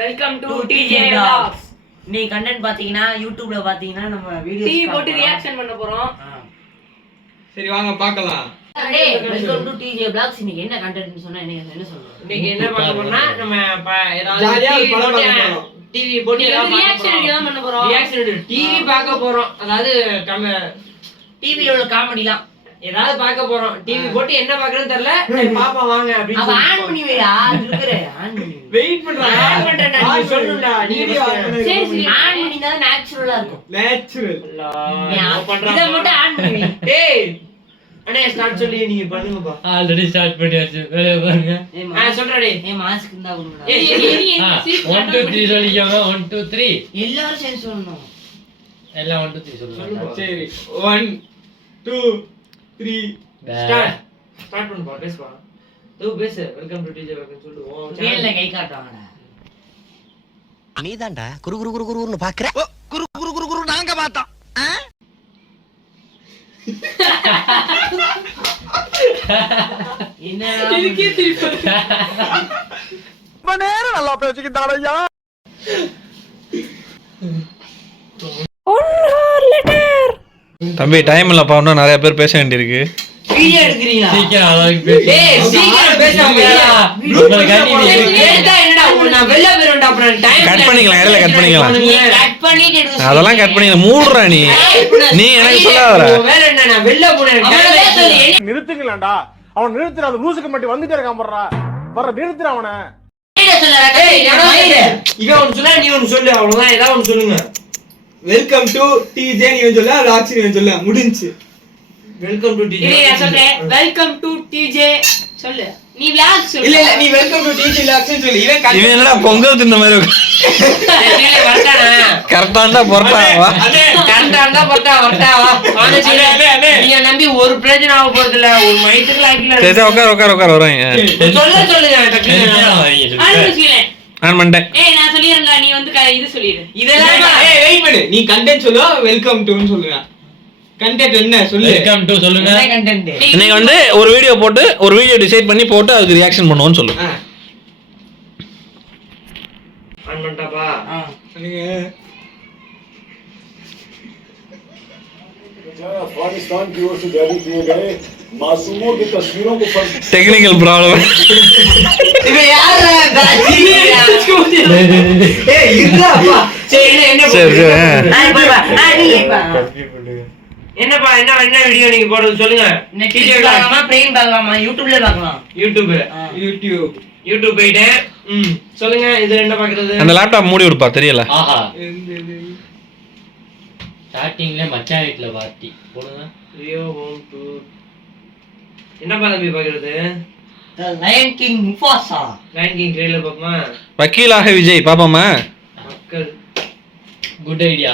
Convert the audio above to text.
Welcome to DJ vlogs. நீ content பாத்தீங்கன்னா யூடியூப்ல பாத்தீங்கன்னா நம்ம வீடியோ டீ போட்டு ரியாக்ஷன் பண்ண போறோம். சரி வாங்க பார்க்கலாம். Welcome to DJ vlogs. இன்னைக்கு என்ன கண்டென்ட்னு சொன்னா என்ன சொல்றோம்? இன்னைக்கு என்ன பார்க்க போறோம்னா நம்ம ஏதாவது ஜாலியா படம் பார்க்க போறோம். டிவி போட்டு ரியாக்ஷன் வீடியோ பண்ண போறோம். ரியாக்ஷன் டிவி பார்க்க போறோம். அதாவது நம்ம டிவில உள்ள காமெடிலாம் ஏதாவது பார்க்க போறோம். டிவி போட்டு என்ன பார்க்கறதுன்னு தெரியல. பாப்பா வாங்க அப்ப அப்படி ஆன் பண்ணி வைடா. இருக்குற ஆன் பண்ணி வெயிட் பண்றா. ஆன் பண்றேன்டா நீ சொல்லுடா. நீ வீடியோ ஆன் பண்ணு. சரி சரி ஆன் பண்ணி தான் நேச்சுரலா இருக்கும். நேச்சுரல். இத மட்டும் ஆன் பண்ணி வை. டேய் அண்ணே ஸ்டார்ட் சொல்லி நீங்க பண்ணுங்கப்பா. ஆல்ரெடி ஸ்டார்ட் பண்ணியாச்சு. வேலைய பாருங்க. சொல்றா டேய். மாஸ்க் இருந்தா கொடுங்கடா. ஏய் 1 2 3 சொல்லிக்கோங்க. 1 2 3 எல்லாரும் சேர்ந்து சொல்லணும். எல்லாம் 1 2 3 சொல்லுங்க. சரி 1 2 3 ஸ்டார்ட் பண்ணுப்பா பேசுப்பா. தூ பேசு. வெல்கம் டு டிஜே வெல்கம் சொல்லுவோம். ரியல்ல கை காட்டுவாங்கடா. நீதான்டா குரு குரு குரு குருன்னு பாக்குற குரு குரு குரு குரு நாங்க பார்த்தோம் என்ன இதுக்கே திருப்பி ரொம்ப நேரம் நல்லா பேசிக்கிட்டாடையா தம்பி டைம் இல்லப்பா, இன்னும் நிறைய பேர் பேச வேண்டியிருக்கு. வீடியோ எடுக்கறீங்களா? சீக்கிரம் அளவுக்கு பேசு. ஏய் சீக்கிரம் பேசாம உங்களுக்கு கண்டிப்பா கேட்டா என்னடா நான் வெளிய போறேன்டா அப்புறம் டைம் கட் பண்ணிக்கலாம், இடையில கட் பண்ணிக்கலாம். கட் பண்ணிட்டு எடுக்க சொல்லு. அதெல்லாம் கட் பண்ணிக்கலாம். மூடுறா நீ எனக்கு சொல்லாதடா. வேற என்ன நான் வெளிய போறேன். அவனே சொல்லு. நிறுத்துங்களேன்டா அவன் நிறுத்துற அந்த லூசுக்கு மட்டும் வந்துட்டே இருக்கான் வர்ற நிறுத்துற அவனை வீடியோ சொல்லடா. ஏய் இவன் ஒன்னு சொல்ல நீ ஒன்னு சொல்லு அவ்வளவுதான். ஏதாவது ஒன்னு சொல்லுங்க. வெல்கம் டு டிஜே நீ சொல்ல, ராட்சி நீ சொல்ல, முடிஞ்சு. Welcome to DJ. இல்ல நான் சொல்றேன். வெல்கம் டு டிஜே சொல்லு. நீ vlog சொல்லு. இல்ல நீ வெல்கம் டு டிஜே லாக்ஸ்னு சொல்லு. இவன் என்னடா பொங்கல் தின்ன மாதிரி கீழே வரட்டானா? கரெக்டா இருந்தா பொறட்டா வா. கரெக்டா இருந்தா வரட்டா வா. வாங்க சீக்கிரம். நீங்க நம்பி ஒரு பிரச்சனை ஆக போறது இல்ல. ஒரு மைத்துக்குள்ள ஆக்கில. சரி உட்கார் வராங்க. சொல்லுங்க டக்குனு. ஆரம்பிச்சிரேன். ஆன் பண்ணிட்டேன். ஏய் நான் சொல்லிரேன்டா நீ வந்து இது சொல்லிரு. இதெல்லாம் ஏய் வெயிட் பண்ணு. நீ கண்டென்ட் சொல்லு, வெல்கம் டுன்னு சொல்லுங்க. கண்டென்ட் என்ன சொல்லு. வெல்கம் டு சொல்லுங்க. என்ன கண்டென்ட்? இன்னைக்கு வந்து ஒரு வீடியோ போட்டு ஒரு வீடியோ டிசைட் பண்ணி போட்டு அதுக்கு ரியாக்ஷன் பண்ணுவோம்னு சொல்லு. ஆன் பண்ணிட்டாப்பா. अफगानिस्तान की ओर से जारी किए गए मासूमों की तस्वीरों को டெக்னிக்கல் ப்ராப்ளம். இவ யாரா காச்சி? ஏய் இருடாப்பா. சரி என்ன சரி நான் போய் வா. நீ வா. என்னப்பா என்ன வீடியோ நீங்க போடுறது சொல்லுங்க. நெட்ல பார்க்கலாமா, பிளேன் பார்க்கலாமா, யூடியூப்ல பார்க்கலாம். யூடியூப் போயிட்டு சொல்லுங்க இது என்ன பாக்குறது. அந்த லேப்டாப் மூடி விடுப்பா, தெரியல. ஆஹா ஸ்டார்டிங்ல மச்சான் வீட்ல பார்ட்டி போடுங்க. 3 1 2 என்னப்பா தம்பி பாக்குறது. The Lion King Mufasa. Line king trailer பாப்போமா. வக்கீலாக விஜய் பாப்பாமா. மக்கள் குட் ஐடியா.